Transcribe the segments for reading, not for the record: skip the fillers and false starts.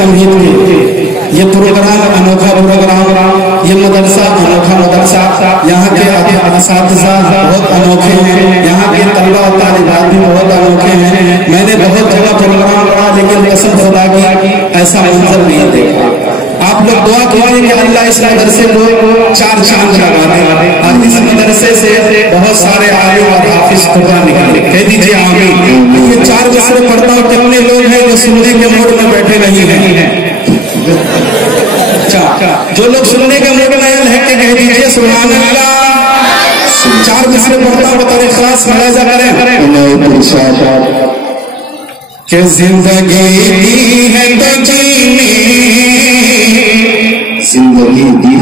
तमहीद के ये प्रोग्राम अनोखा प्रोग्राम, ये मदरसा अनोखा मदरसा, यहाँ के असातिज़ा बहुत अनोखे हैं, यहाँ के तलबा और तालिबात भी बहुत अनोखे हैं। मैंने बहुत जगह प्रोग्राम पढ़ा लेकिन कसम खुदा की ऐसा मंजर नहीं देखा। आप लोग दुआ कीजिए कि अल्लाह इस मदरसे को 4 चांद लगा दे और इस मदरसे से बहुत सारे आलिम और हाफिज खुदा निकले। कह दीजिए आमीन। ये 4 मिसरे पढ़ता हूँ, कितने लोग हैं जो सुनने के मूड में बैठे नहीं हैं? अच्छा, जो लोग सुनने के मूड में है कि कह दीजिए सुभान अल्लाह। 4 मिसरे पढ़ता हूँ, बतौर खास मुलाजा करें कि जिंदगी दी है तो जीने, जिंदगी दी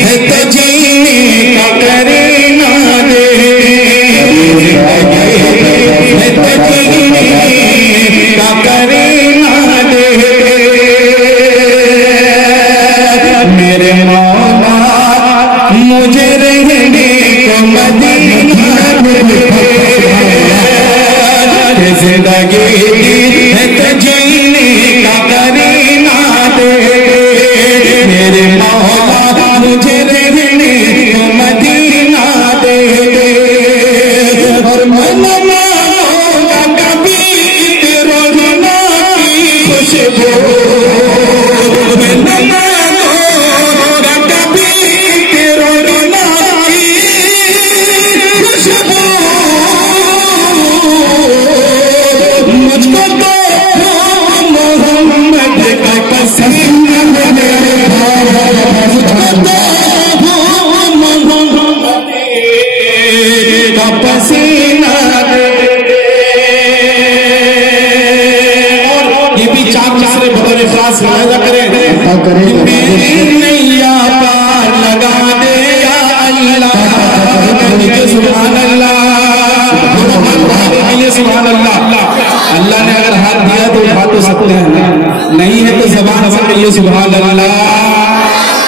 है तो जीने का करीना दे, है तो जीने का करीना दे। मेरे मौला मुझे रहने को मदीना दे, जिंदगी है तो जीने का करीना दे। मेरे मौला मुझे रहने को मदीना दे, और मन मांगूंगा कभी रोना की खुशबू, मन मांगूंगा कभी रोना की खुशबू। मुझको तो मोहम्मद का पसीना दे, मुझको तो मोहम्मद का पसीना दे। और ये भी 4 मिसरे बतौर खास मुलाजा करें। मेरी नैया पार लगा दे या अल्लाह, सुभान अल्लाह, सुभान अल्लाह। अल्लाह ने अगर हाथ दिया तो उठा तो सकते हैं, नहीं है तो ज़बान से कहिए सुभान अल्लाह।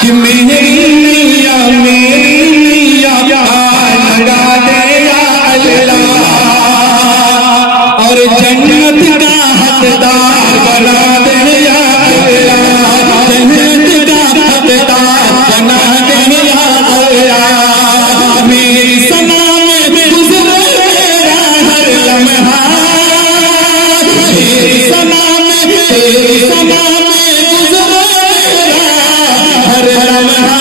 कि मेरी नैया लगा दे या अल्लाह, और जन्नत का हकदार बना दे या अल्लाह, जन्नत का हकदार बना दे या अल्लाह। मेरी सना में गुज़रे हर लम्हा, तेरी सना में गुज़रे हर लम्हा,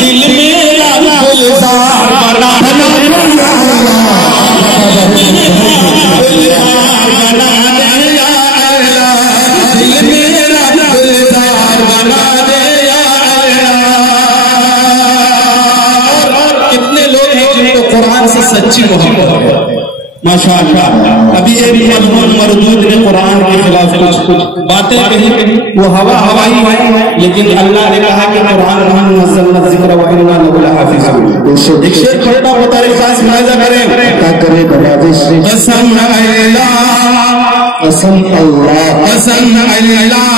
दिल मेरा गुलजार बना दे या अल्लाह, दिल मेरा गुलजार बना दे या अल्लाह। और कितने लोग हैं जिनको कुरान से सच्ची मोहब्बत है, माशाअल्लाह। अभी एक मजनून मरदूद ने कुरान के खिलाफ कुछ बातें कही, वो हवाई है, लेकिन अल्लाह ने कहा कि कुरान नज़्ज़लना ज़िक्र व इन्ना लहु लहाफ़िज़ून। एक शेर पढ़ता हूं, तारीफ खास मुलाजा करें। कसम अल्लाह, कसम अल्लाह, कसम अल्लाह,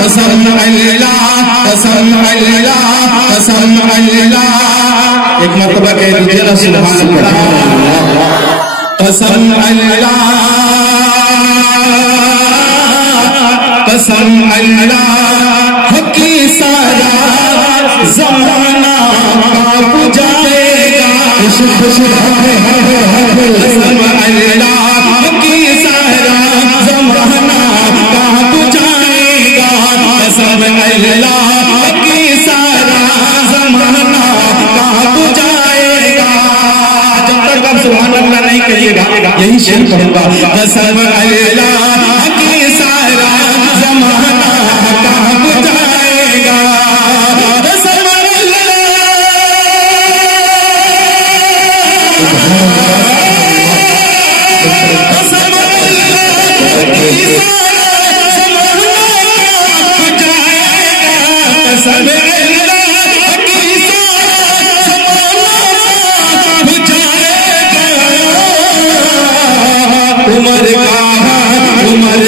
कसम अल्लाह, कसम अल्लाह, कसम अल्लाह। एक मर्तबा कह दीजिए ना सुभान अल्लाह। कसम अल्लाह, कसम अल्लाह की सारा ज़माना काँप जाएगा, कसम अल्लाह की सारा ज़माना काँप जाएगा, कसम अल्लाह की सारा ज़माना काँप जाएगा। जब तक आप सुभान अल्लाह नहीं कहिएगा यही शेर पढ़ूंगा। कसम अल्लाह की सारा ज़माना काँप जाएगा, कसम अल्लाह, कसम अल्लाह की सारा ज़माना काँप जाएगा, कसम अल्लाह की सारा ज़माना काँप जाएगा। उमर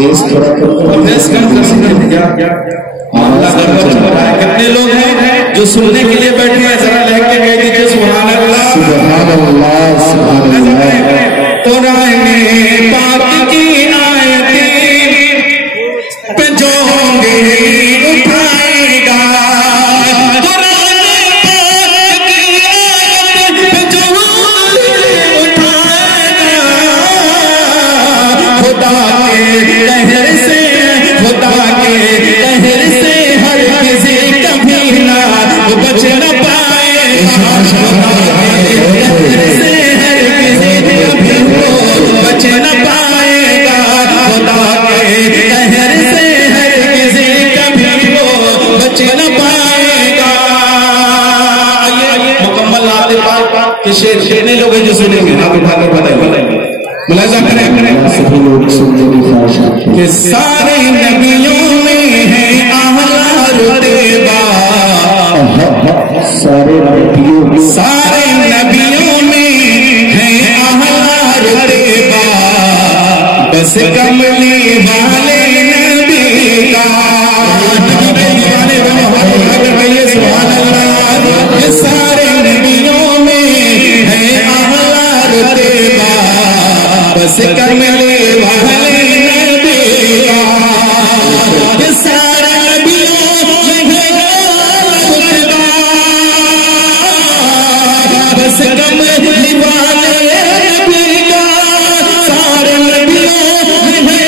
बेस थोड़ा बेस कम कर सकते क्या? कितने लोग हैं जो सुनने के लिए बैठे हैं? जरा लिख के कह दीजिए सुभान अल्लाह, सुभान अल्लाह, सुभान अल्लाह। कुरान पाक की आयतें पे जो उठाएगा, कुरान पाक की आयत पे जो उठाएगा, खुदा के कहर से, खुदा के कहर से हर किसी कभी ना बच न पाएगा, से हर किसी कभी बच न पाएगा, खुदा के कहर से हर किसी कभी वो बच न पाएगा। मुकम्मल आते पाक के शेर कितने लोग हैं जो सुनेंगे? आप उठाकर बताइए, मुलाजा करें सभी लोग सुनने की ख्वाहिश रखते कि सारे नबियों में है आला रुतबा, सारे नबियों में, सारे नबियों में है आला रुतबा, बस कमली वाले नबी का, सुभान अल्लाह। सारे नबियों में है आला रुतबा, बस कमली वाले नबी का, सारे नबियों में है रुतबा, बस कमली वाले नबी का, सारे नबियों में है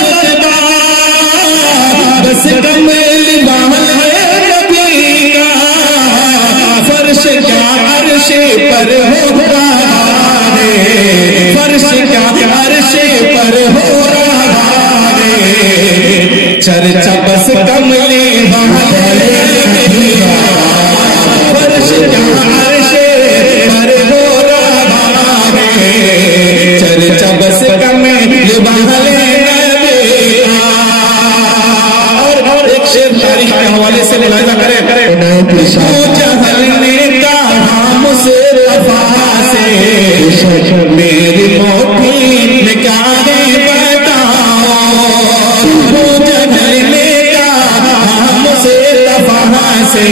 रुतबा, बस कमली वाले नबी का, फर्श क्या अर्श पर हो रहा है, फर्श क्या अर्श पर हो रहा है, चर्चा बस कमली वाले नबी का, फर्श क्या अर्श पर हो रहा है, चर्चा बस कमली वाले नबी का। और एक शेर तारीख के हवाले से मुलाहिजा करें, जहल ने कहा मुस्तफा से, मेरी मोटी निकाले बताओ, जहल ने कहा मुस्तफा से,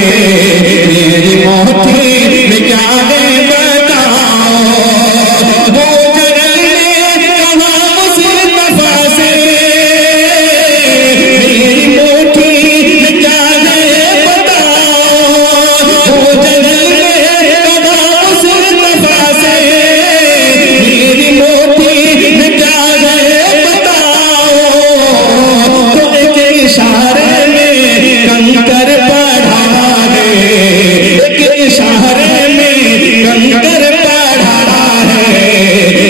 मेरी मोटी निकाले बताओ, जहल ने कहा मुस्तफा से, मेरी मोटी निकाले बताओ, जहल ने कहा मुस्तफा से, मेरी मोटी निकाले बताओ, तो एक इशारे में कंकर पढ़ा है, एक इशारे में कंकर पढ़ा है,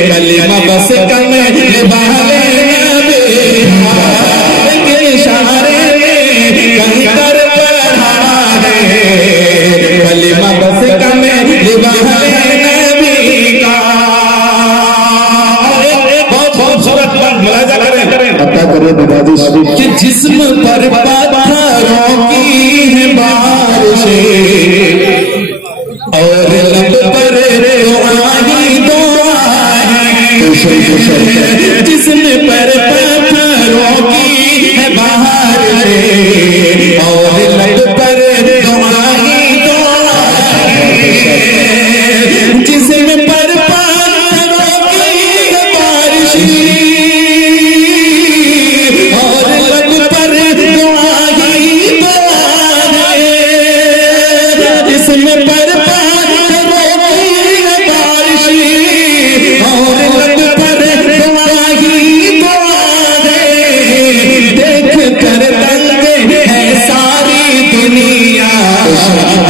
कलिमा बस कमली वाले नबी का, एक इशारे में कंकर पढ़ा है, कलिमा बस कमली वाले नबी का। बहुत खूबसूरत मुलाहिजा करें अता करे बदादिश कि जिस्म पर पत्थरों की है बारिशें, और लब पर दुआई दुआ है, जिस्म पर पत्थरों की है बारिशें, और लब पर दुआई दुआ है, जिस्म पर पत्थरों की है बारिशें, और लब पर दुआई दुआ है, जिस्म पर पत्थरों की है बारिशें, और लब पर दुआई दुआ है, देख कर दंगे है सारी दुनिया,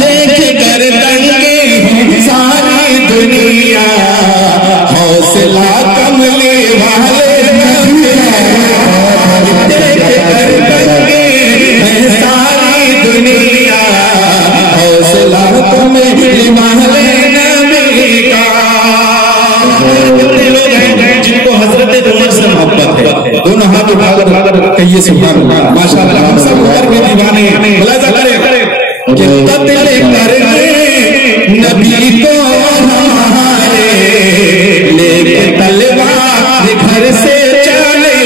देख कर दंगे है सारी दुनिया, हौसला कमली वाले नबी का, देख कर दंगे है सारी दुनिया, हौसला कमली वाले नबी का। कितने लोग हैं जिनको हजरत उमर से मोहब्बत है? दोनों हाथ उठाकर कहिए सुभान अल्लाह। माशाअल्लाह, हम सब उमर के दीवाने हैं। मुलाहिजा करें कि कत्ल करने नबी को हमारे लेके तलवार घर से चले,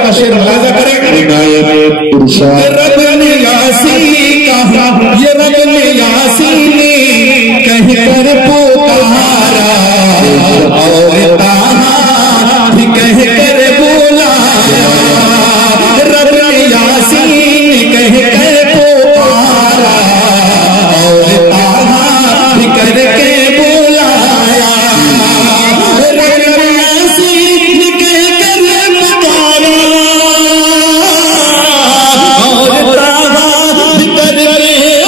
का शेर मुलाजा करें। इरशाद रब ने यासीन कहा, ये रब ने यासीन कहीं कर पुकारा, और ताहा भी कह कर बुलाया। रब ने यासीन कह कर पुकारा, और ताहा भी करके बुलाया। रब ने यासीन कह कर पुकारा, और ताहा भी करके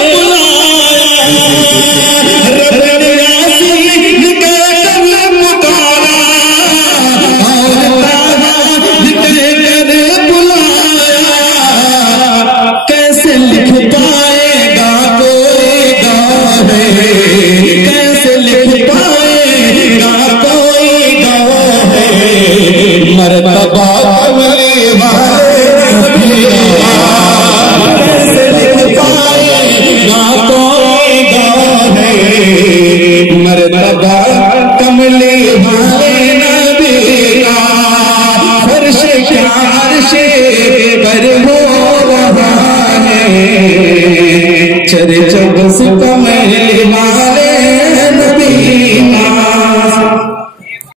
बुलाया। रब ने यासीन कह कर पुकारा, और ताहा भी करके बुलाया। कैसे लिख पाएगा कोई गाहे, कैसे लिख पाएगा कोई गाहे, मरतबा कमले वाले कैसे लिख पाएगा कोई गाहे, मरतबा कमले वाले नबी का। फर्श क्या अर्श